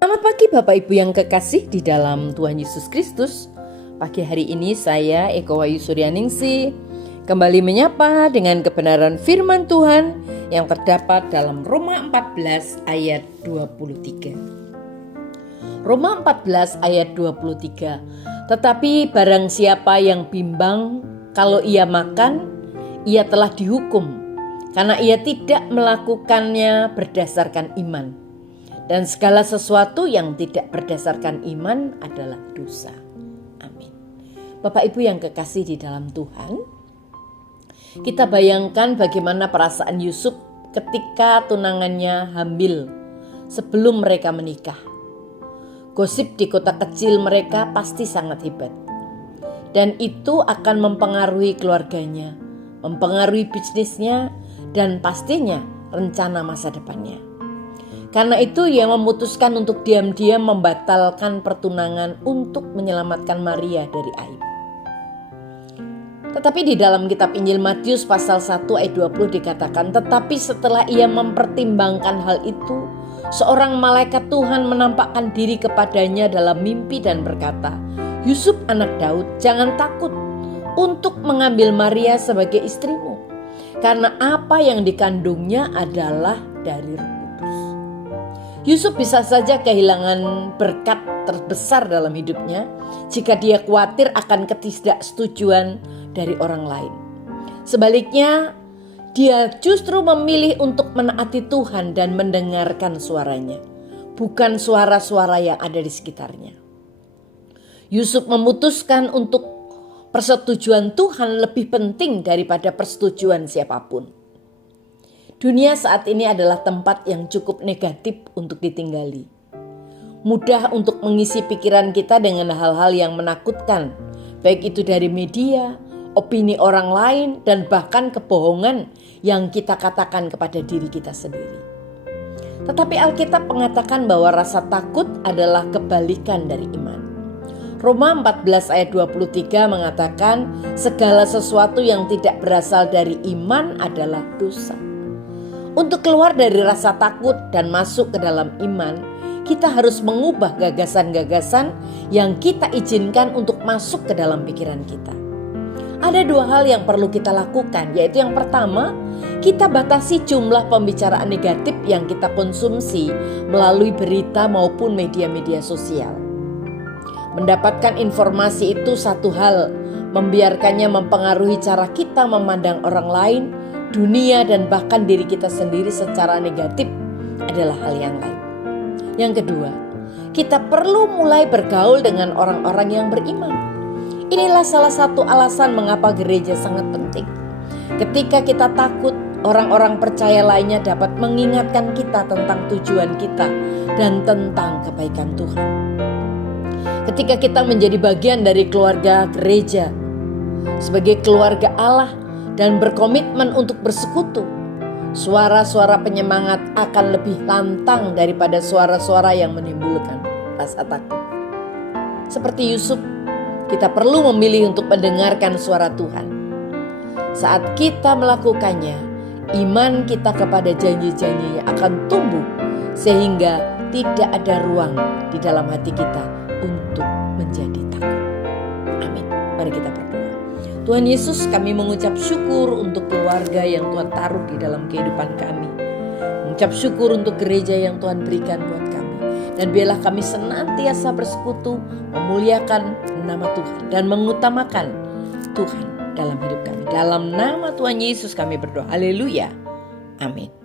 Selamat pagi Bapak Ibu yang kekasih di dalam Tuhan Yesus Kristus. Pagi hari ini saya Eko Wayu Suryaningsih kembali menyapa dengan kebenaran firman Tuhan yang terdapat dalam Roma 14 ayat 23. Roma 14 ayat 23. Tetapi barang siapa yang bimbang kalau ia makan, ia telah dihukum karena ia tidak melakukannya berdasarkan iman. Dan segala sesuatu yang tidak berdasarkan iman adalah dosa. Amin. Bapak Ibu yang kekasih di dalam Tuhan, kita bayangkan bagaimana perasaan Yusuf ketika tunangannya hamil sebelum mereka menikah. Gosip di kota kecil mereka pasti sangat hebat. Dan itu akan mempengaruhi keluarganya, mempengaruhi bisnisnya, dan pastinya rencana masa depannya. Karena itu ia memutuskan untuk diam-diam membatalkan pertunangan untuk menyelamatkan Maria dari aib. Tetapi di dalam kitab Injil Matius pasal 1 ayat 20 dikatakan, tetapi setelah ia mempertimbangkan hal itu, seorang malaikat Tuhan menampakkan diri kepadanya dalam mimpi dan berkata, Yusuf anak Daud, jangan takut untuk mengambil Maria sebagai istrimu, karena apa yang dikandungnya adalah dari Roh Kudus. Yusuf bisa saja kehilangan berkat terbesar dalam hidupnya jika dia khawatir akan ketidaksetujuan dari orang lain. Sebaliknya, dia justru memilih untuk menaati Tuhan dan mendengarkan suaranya, bukan suara-suara yang ada di sekitarnya. Yusuf memutuskan untuk persetujuan Tuhan lebih penting daripada persetujuan siapapun. Dunia saat ini adalah tempat yang cukup negatif untuk ditinggali. Mudah untuk mengisi pikiran kita dengan hal-hal yang menakutkan, baik itu dari media, opini orang lain, dan bahkan kebohongan yang kita katakan kepada diri kita sendiri. Tetapi Alkitab mengatakan bahwa rasa takut adalah kebalikan dari iman. Roma 14 ayat 23 mengatakan segala sesuatu yang tidak berasal dari iman adalah dosa. Untuk keluar dari rasa takut dan masuk ke dalam iman, kita harus mengubah gagasan-gagasan yang kita izinkan untuk masuk ke dalam pikiran kita. Ada dua hal yang perlu kita lakukan, yaitu yang pertama, kita batasi jumlah pembicaraan negatif yang kita konsumsi melalui berita maupun media-media sosial. Mendapatkan informasi itu satu hal, membiarkannya mempengaruhi cara kita memandang orang lain, dunia, dan bahkan diri kita sendiri secara negatif adalah hal yang lain. Yang kedua, kita perlu mulai bergaul dengan orang-orang yang beriman. Inilah salah satu alasan mengapa gereja sangat penting. Ketika kita takut, orang-orang percaya lainnya dapat mengingatkan kita tentang tujuan kita dan tentang kebaikan Tuhan. Ketika kita menjadi bagian dari keluarga gereja, sebagai keluarga Allah, dan berkomitmen untuk bersekutu, suara-suara penyemangat akan lebih lantang daripada suara-suara yang menimbulkan rasa takut. Seperti Yusuf, kita perlu memilih untuk mendengarkan suara Tuhan. Saat kita melakukannya, iman kita kepada janji-janjinya akan tumbuh sehingga tidak ada ruang di dalam hati kita untuk menjadi takut. Amin. Mari kita berdoa. Tuhan Yesus, kami mengucap syukur untuk keluarga yang Tuhan taruh di dalam kehidupan kami. Mengucap syukur untuk gereja yang Tuhan berikan buat kami. Dan biarlah kami senantiasa bersekutu, memuliakan nama Tuhan dan mengutamakan Tuhan dalam hidup kami. Dalam nama Tuhan Yesus kami berdoa. Haleluya. Amin.